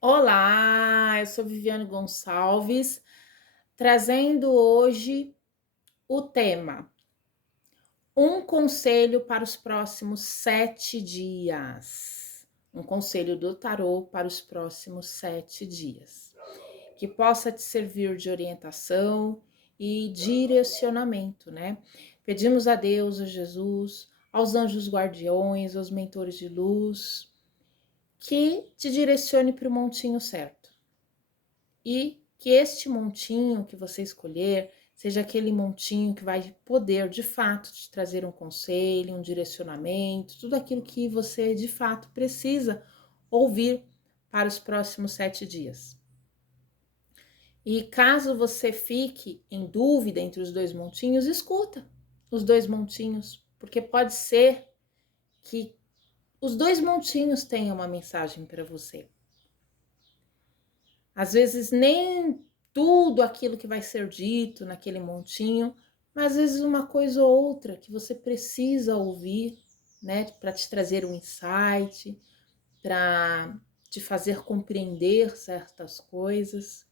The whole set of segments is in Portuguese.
Olá, eu sou Viviane Gonçalves, trazendo hoje o tema: um conselho para os próximos 7 dias. Um conselho do tarô para os próximos 7 dias. Que possa te servir de orientação e direcionamento, né? Pedimos a Deus, a Jesus, aos anjos guardiões, aos mentores de luz, que te direcione para o montinho certo. E que este montinho que você escolher seja aquele montinho que vai poder, de fato, te trazer um conselho, um direcionamento, tudo aquilo que você, de fato, precisa ouvir para os próximos 7 dias. E caso você fique em dúvida entre os dois montinhos, escuta os dois montinhos, porque pode ser que os dois montinhos tenham uma mensagem para você. Às vezes nem tudo aquilo que vai ser dito naquele montinho, mas às vezes uma coisa ou outra que você precisa ouvir, né, para te trazer um insight, para te fazer compreender certas coisas.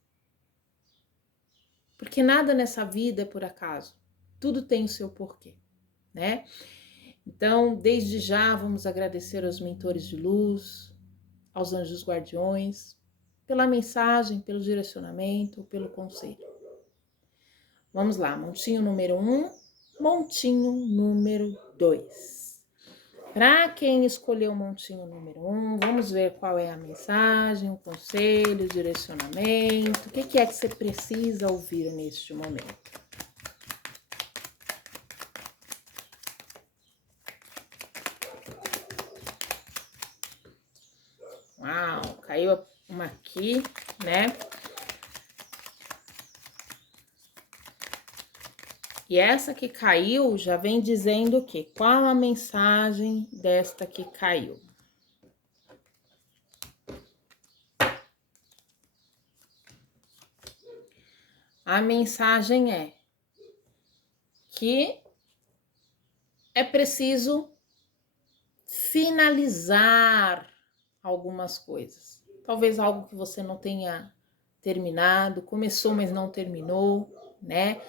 Porque nada nessa vida é por acaso. Tudo tem o seu porquê, né? Então, desde já, vamos agradecer aos mentores de luz, aos anjos guardiões, pela mensagem, pelo direcionamento, pelo conselho. Vamos lá, montinho número 1, montinho número 2. Para quem escolheu o montinho número 1, vamos ver qual é a mensagem, o conselho, o direcionamento, o que é que você precisa ouvir neste momento. Uau, caiu uma aqui, né? E essa que caiu já vem dizendo o quê? Qual a mensagem desta que caiu? A mensagem é que é preciso finalizar algumas coisas. Talvez algo que você não tenha terminado, começou, mas não terminou, né?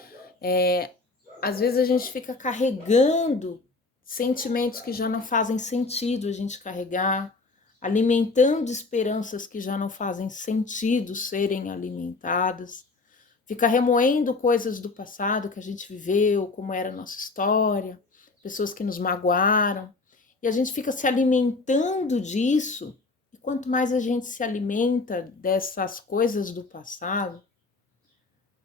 Às vezes a gente fica carregando sentimentos que já não fazem sentido a gente carregar, alimentando esperanças que já não fazem sentido serem alimentadas, fica remoendo coisas do passado que a gente viveu, como era a nossa história, pessoas que nos magoaram, e a gente fica se alimentando disso, e quanto mais a gente se alimenta dessas coisas do passado,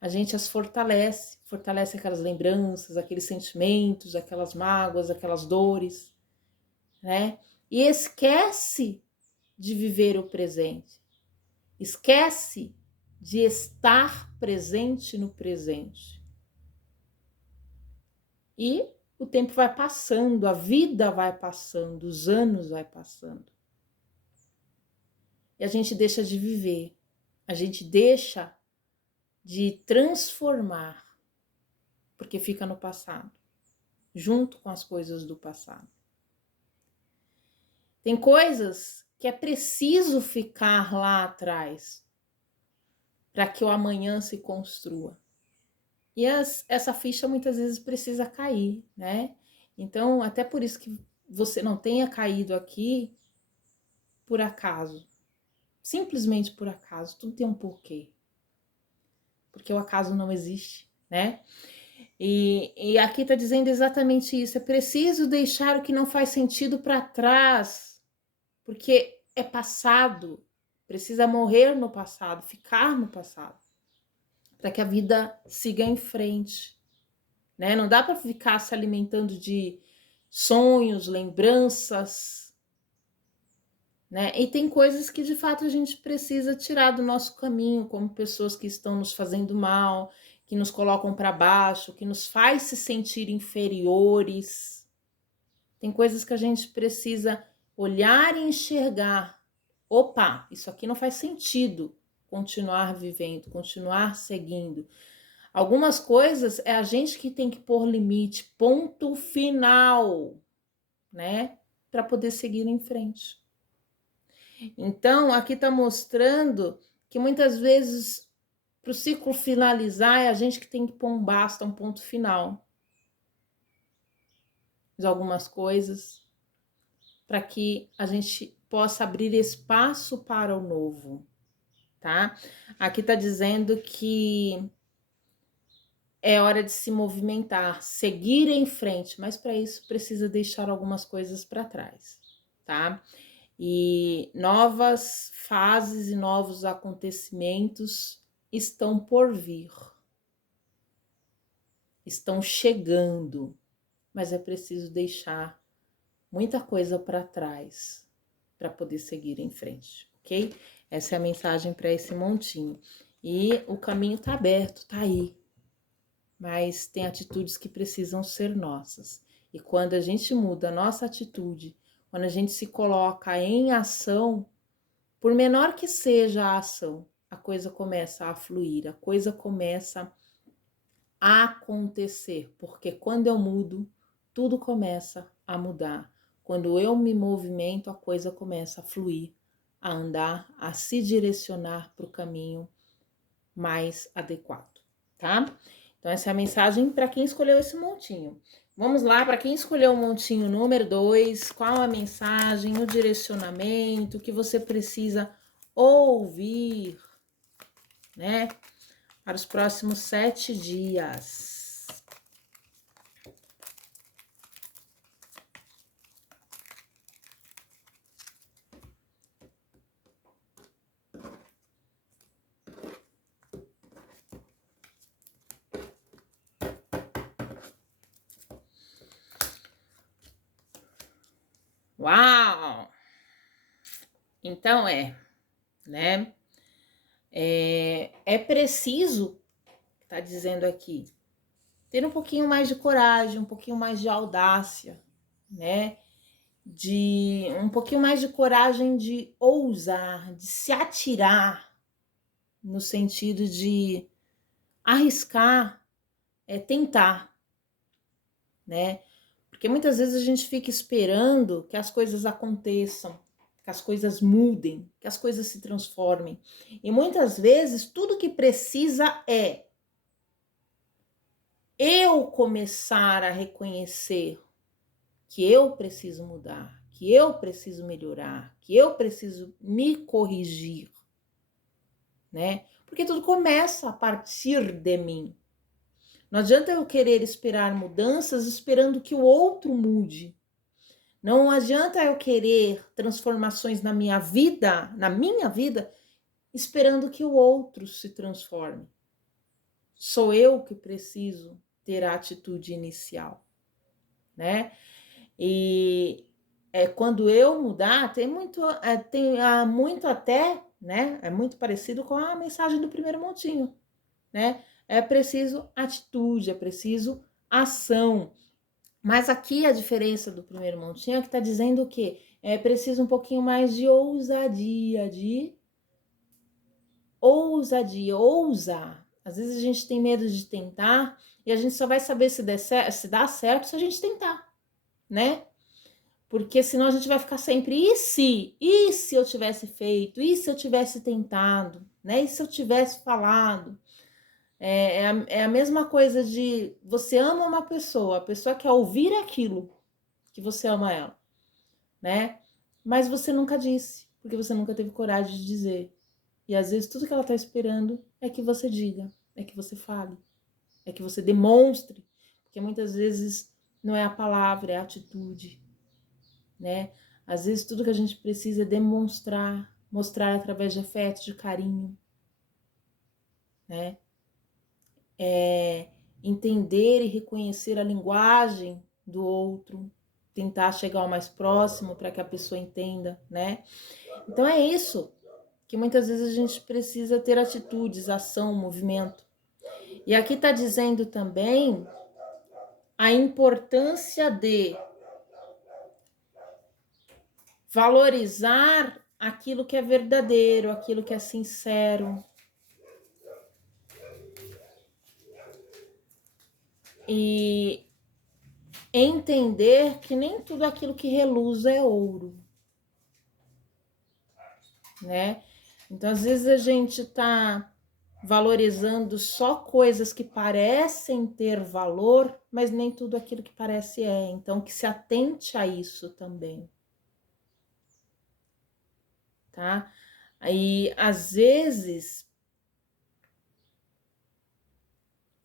a gente as fortalece, fortalece aquelas lembranças, aqueles sentimentos, aquelas mágoas, aquelas dores, né? E esquece de viver o presente, esquece de estar presente no presente. E o tempo vai passando, a vida vai passando, os anos vai passando. E a gente deixa de viver, a gente deixa de transformar, porque fica no passado, junto com as coisas do passado. Tem coisas que é preciso ficar lá atrás para que o amanhã se construa. E essa ficha muitas vezes precisa cair, né? Então, até por isso que você não tenha caído aqui por acaso. Simplesmente por acaso. Tudo tem um porquê. Porque o acaso não existe, né? E aqui está dizendo exatamente isso. É preciso deixar o que não faz sentido para trás. Porque é passado. Precisa morrer no passado, ficar no passado. Para que a vida siga em frente. Né? Não dá para ficar se alimentando de sonhos, lembranças, né? E tem coisas que de fato a gente precisa tirar do nosso caminho, como pessoas que estão nos fazendo mal, que nos colocam para baixo, que nos faz se sentir inferiores. Tem coisas que a gente precisa olhar e enxergar. Opa, isso aqui não faz sentido continuar vivendo, continuar seguindo. Algumas coisas é a gente que tem que pôr limite, ponto final, né? Para poder seguir em frente. Então, aqui está mostrando que muitas vezes, para o ciclo finalizar, é a gente que tem que pôr um basta, um ponto final de algumas coisas, para que a gente possa abrir espaço para o novo, tá? Aqui está dizendo que é hora de se movimentar, seguir em frente, mas para isso precisa deixar algumas coisas para trás, tá? E novas fases e novos acontecimentos estão por vir, estão chegando, mas é preciso deixar muita coisa para trás para poder seguir em frente, ok? Essa é a mensagem para esse montinho. E o caminho está aberto, está aí, mas tem atitudes que precisam ser nossas. E quando a gente muda a nossa atitude, quando a gente se coloca em ação, por menor que seja a ação, a coisa começa a fluir, a coisa começa a acontecer, porque quando eu mudo, tudo começa a mudar. Quando eu me movimento, a coisa começa a fluir, a andar, a se direcionar para o caminho mais adequado, tá? Então, essa é a mensagem para quem escolheu esse montinho. Vamos lá, para quem escolheu o montinho número 2, qual a mensagem, o direcionamento que você precisa ouvir, né? Para os próximos 7 dias. Uau! Então né? É preciso, tá dizendo aqui, ter um pouquinho mais de coragem, um pouquinho mais de audácia, né? De um pouquinho mais de coragem de ousar, de se atirar, no sentido de arriscar, tentar, né? Porque muitas vezes a gente fica esperando que as coisas aconteçam, que as coisas mudem, que as coisas se transformem. E muitas vezes tudo que precisa é eu começar a reconhecer que eu preciso mudar, que eu preciso melhorar, que eu preciso me corrigir, né? Porque tudo começa a partir de mim. Não adianta eu querer esperar mudanças esperando que o outro mude. Não adianta eu querer transformações na minha vida, esperando que o outro se transforme. Sou eu que preciso ter a atitude inicial, né? E quando eu mudar, tem muito até, né? É muito parecido com a mensagem do primeiro montinho, né? É preciso atitude, é preciso ação. Mas aqui a diferença do primeiro montinho é que está dizendo o quê? É preciso um pouquinho mais de ousadia, ousar. Às vezes a gente tem medo de tentar e a gente só vai saber se dá certo se a gente tentar, né? Porque senão a gente vai ficar sempre, e se eu tivesse feito, e se eu tivesse tentado, né? E se eu tivesse falado? É a mesma coisa de você ama uma pessoa, a pessoa quer ouvir aquilo que você ama ela, né? Mas você nunca disse, porque você nunca teve coragem de dizer. E às vezes tudo que ela tá esperando é que você diga, é que você fale, é que você demonstre, porque muitas vezes não é a palavra, é a atitude, né? Às vezes tudo que a gente precisa é demonstrar, mostrar através de afeto, de carinho, né? Entender e reconhecer a linguagem do outro, tentar chegar ao mais próximo para que a pessoa entenda, né? Então é isso que muitas vezes a gente precisa ter atitudes, ação, movimento. E aqui está dizendo também a importância de valorizar aquilo que é verdadeiro, aquilo que é sincero. E entender que nem tudo aquilo que reluz é ouro. né? Então, às vezes a gente tá valorizando só coisas que parecem ter valor, mas nem tudo aquilo que parece é. Então, que se atente a isso também, tá? Aí, às vezes,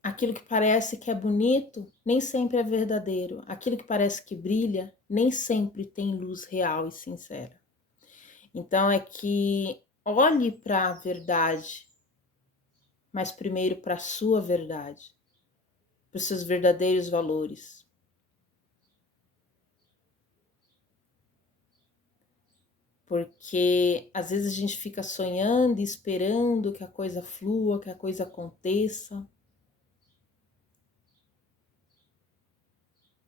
aquilo que parece que é bonito, nem sempre é verdadeiro. Aquilo que parece que brilha, nem sempre tem luz real e sincera. Então, é que olhe para a verdade, mas primeiro para a sua verdade, para os seus verdadeiros valores. Porque às vezes a gente fica sonhando e esperando que a coisa flua, que a coisa aconteça.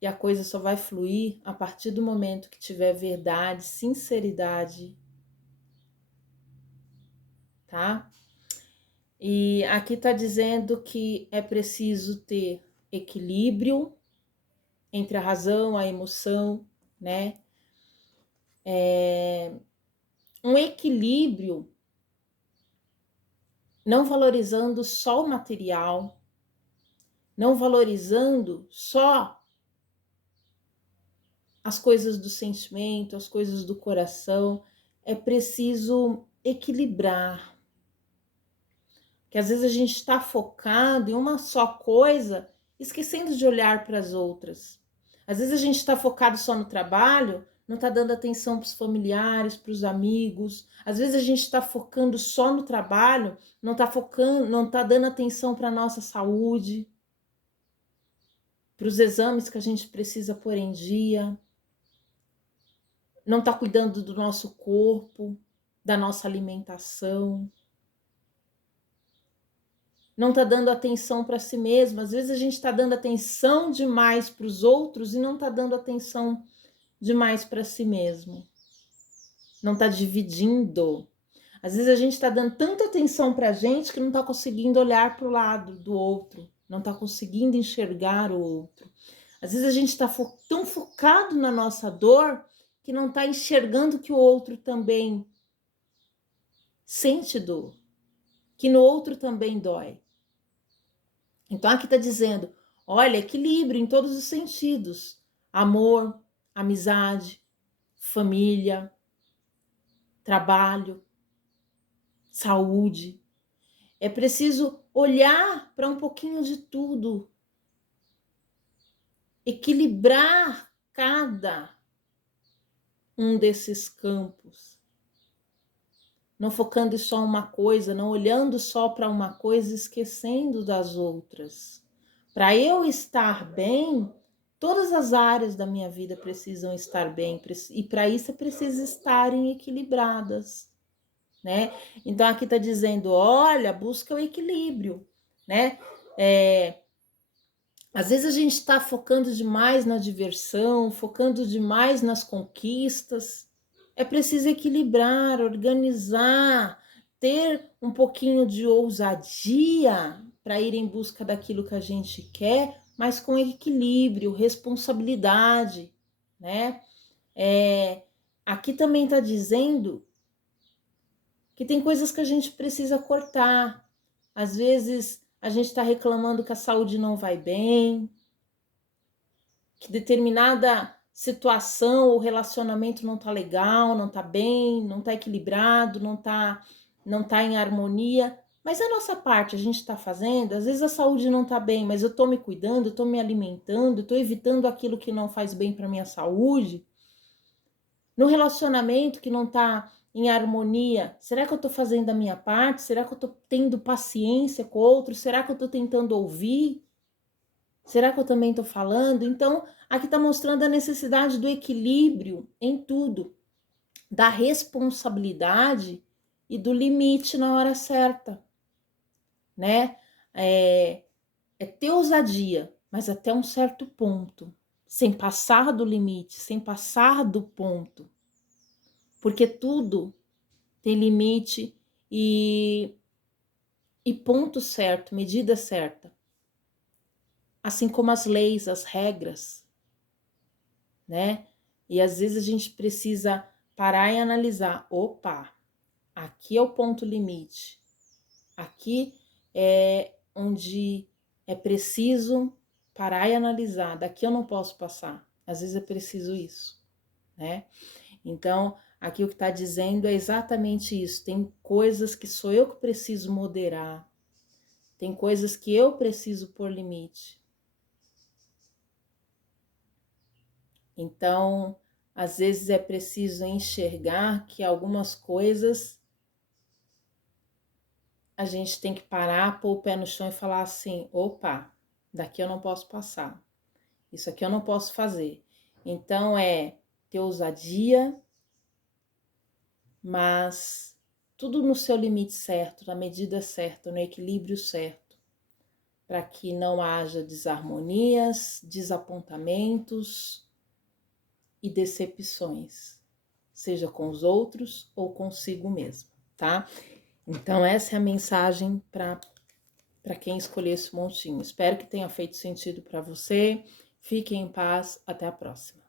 E a coisa só vai fluir a partir do momento que tiver verdade, sinceridade, tá? E aqui tá dizendo que é preciso ter equilíbrio entre a razão, a emoção, né? Um equilíbrio, não valorizando só o material, não valorizando só as coisas do sentimento, as coisas do coração. É preciso equilibrar. Que às vezes a gente está focado em uma só coisa, esquecendo de olhar para as outras. Às vezes a gente está focado só no trabalho, não está dando atenção para os familiares, para os amigos. Às vezes a gente está focando só no trabalho, não está focando, não está dando atenção para a nossa saúde, para os exames que a gente precisa pôr em dia, não está cuidando do nosso corpo, da nossa alimentação, não está dando atenção para si mesmo. Às vezes a gente está dando atenção demais para os outros e não está dando atenção demais para si mesmo. Não está dividindo. Às vezes a gente está dando tanta atenção para a gente que não está conseguindo olhar para o lado do outro, não está conseguindo enxergar o outro. Às vezes a gente está tão focado na nossa dor que não está enxergando que o outro também sente dor, que no outro também dói. Então aqui está dizendo, olha, equilíbrio em todos os sentidos. Amor, amizade, família, trabalho, saúde. É preciso olhar para um pouquinho de tudo. Equilibrar cada um desses campos. Não focando só uma coisa, não olhando só para uma coisa, esquecendo das outras. Para eu estar bem, todas as áreas da minha vida precisam estar bem, e para isso é preciso estarem equilibradas, né? Então aqui está dizendo, olha, busca o equilíbrio, né? Às vezes a gente está focando demais na diversão, focando demais nas conquistas. É preciso equilibrar, organizar, ter um pouquinho de ousadia para ir em busca daquilo que a gente quer, mas com equilíbrio, responsabilidade, né? Aqui também está dizendo que tem coisas que a gente precisa cortar. Às vezes a gente está reclamando que a saúde não vai bem, que determinada situação ou relacionamento não tá legal, não tá bem, não tá equilibrado, não tá em harmonia. Mas a nossa parte a gente está fazendo, às vezes a saúde não tá bem, mas eu tô me cuidando, eu tô me alimentando, eu tô evitando aquilo que não faz bem para minha saúde. No relacionamento que não tá em harmonia, será que eu tô fazendo a minha parte? Será que eu tô tendo paciência com o outro? Será que eu tô tentando ouvir? Será que eu também estou falando? Então, aqui está mostrando a necessidade do equilíbrio em tudo, da responsabilidade e do limite na hora certa, né? É ter ousadia, mas até um certo ponto, sem passar do limite, sem passar do ponto, porque tudo tem limite e ponto certo, medida certa, assim como as leis, as regras, né? E às vezes a gente precisa parar e analisar, opa, aqui é o ponto limite. Aqui é onde é preciso parar e analisar. Daqui eu não posso passar. Às vezes é preciso isso, né? Então, aqui o que está dizendo é exatamente isso. Tem coisas que sou eu que preciso moderar. Tem coisas que eu preciso pôr limite. Então, às vezes é preciso enxergar que algumas coisas a gente tem que parar, pôr o pé no chão e falar assim: opa, daqui eu não posso passar. Isso aqui eu não posso fazer. Então, é ter ousadia, mas tudo no seu limite certo, na medida certa, no equilíbrio certo, para que não haja desarmonias, desapontamentos e decepções, seja com os outros ou consigo mesmo, tá? Então, essa é a mensagem para quem escolher esse montinho. Espero que tenha feito sentido para você. Fiquem em paz. Até a próxima.